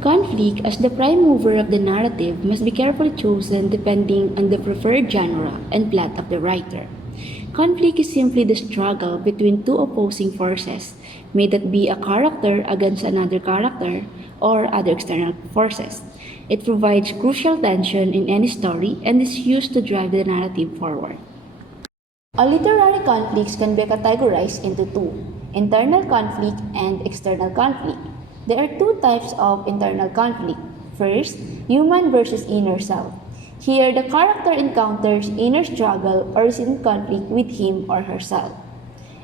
Conflict, as the prime mover of the narrative, must be carefully chosen depending on the preferred genre and plot of the writer. Conflict is simply the struggle between two opposing forces, may that be a character against another character or other external forces. It provides crucial tension in any story and is used to drive the narrative forward. All literary conflicts can be categorized into two, internal conflict and external conflict. There are two types of internal conflict. First, human versus inner self. Here, the character encounters inner struggle or is in conflict with him or herself.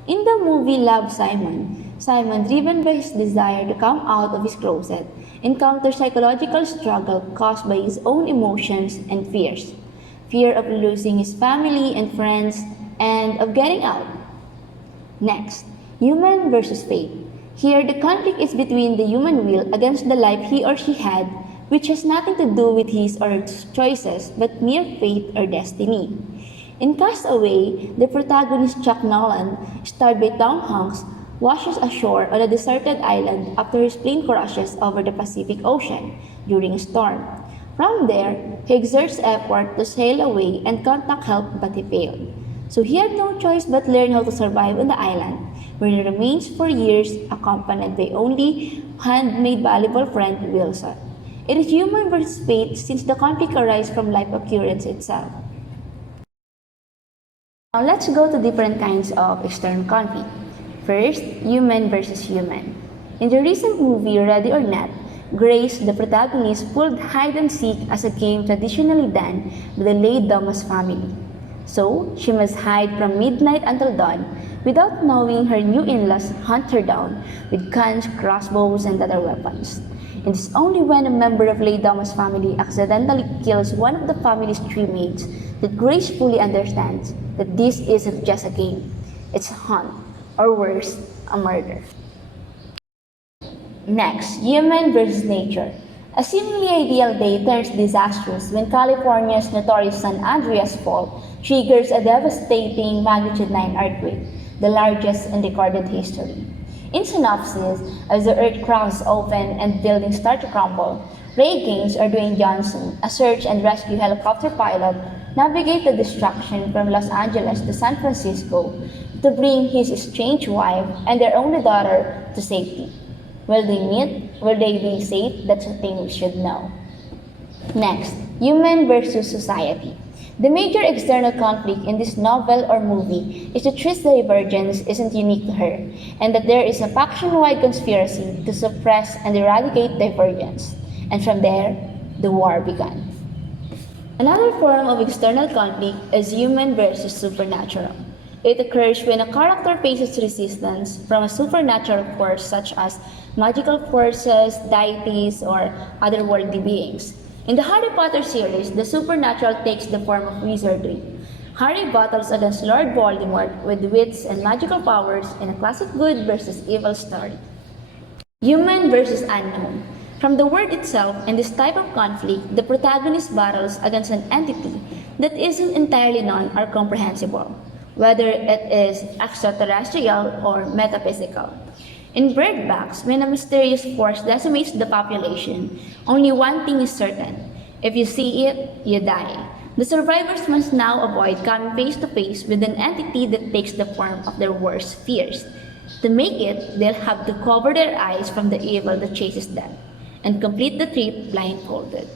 In the movie Love, Simon, driven by his desire to come out of his closet, encounters psychological struggle caused by his own emotions and fears. Fear of losing his family and friends, and of getting out. Next, human versus fate. Here, the conflict is between the human will against the life he or she had, which has nothing to do with his or her choices but mere fate or destiny. In Castaway, the protagonist Chuck Nolan, starred by Tom Hanks, washes ashore on a deserted island after his plane crashes over the Pacific Ocean during a storm. From there, he exerts effort to sail away and contact help, but he failed. So he had no choice but learn how to survive on the island, where he remains for years accompanied by only handmade valuable friend Wilson. It is human versus fate since the conflict arises from life occurrence itself. Now let's go to different kinds of external conflict. First, human versus human. In the recent movie Ready or Not, Grace, the protagonist, pulled hide and seek as a game traditionally done by the late Thomas family. So, she must hide from midnight until dawn without knowing her new in-laws hunt her down with guns, crossbows, and other weapons. It is only when a member of Lady Thomas' family accidentally kills one of the family's three maids that Grace fully understands that this isn't just a game, it's a hunt, or worse, a murder. Next, human versus nature. A seemingly ideal day turns disastrous when California's notorious San Andreas Fault triggers a devastating magnitude 9 earthquake, the largest in recorded history. In synopsis, as the earth cracks open and buildings start to crumble, Ray Gaines or Dwayne Johnson, a search and rescue helicopter pilot, navigate the destruction from Los Angeles to San Francisco to bring his estranged wife and their only daughter to safety. Will they meet? Will they be safe? That's a thing we should know. Next, human versus society. The major external conflict in this novel or movie is that Trish divergence isn't unique to her, and that there is a faction-wide conspiracy to suppress and eradicate divergence. And from there, the war began. Another form of external conflict is human versus supernatural. It occurs when a character faces resistance from a supernatural force such as magical forces, deities, or otherworldly beings. In the Harry Potter series, the supernatural takes the form of wizardry. Harry battles against Lord Voldemort with wits and magical powers in a classic good versus evil story. Human versus unknown. From the word itself and this type of conflict, the protagonist battles against an entity that isn't entirely known or comprehensible, whether it is extraterrestrial or metaphysical. In Bird Box, when a mysterious force decimates the population, only one thing is certain. If you see it, you die. The survivors must now avoid coming face to face with an entity that takes the form of their worst fears. To make it, they'll have to cover their eyes from the evil that chases them and complete the trip blindfolded.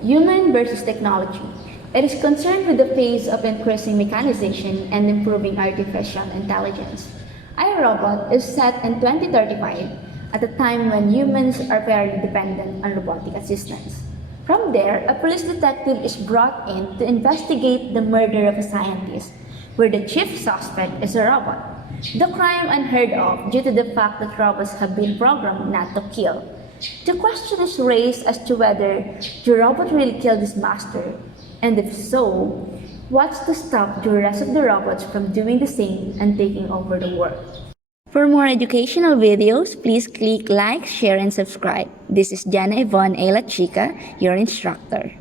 Human versus technology. It is concerned with the phase of increasing mechanization and improving artificial intelligence. iRobot is set in 2035, at a time when humans are fairly dependent on robotic assistance. From there, a police detective is brought in to investigate the murder of a scientist, where the chief suspect is a robot. The crime unheard of due to the fact that robots have been programmed not to kill. The question is raised as to whether the robot really killed his master, and if so, what's to stop the rest of the robots from doing the same and taking over the world? For more educational videos, please click like, share, and subscribe. This is Jana Yvonne Ayla Chica, your instructor.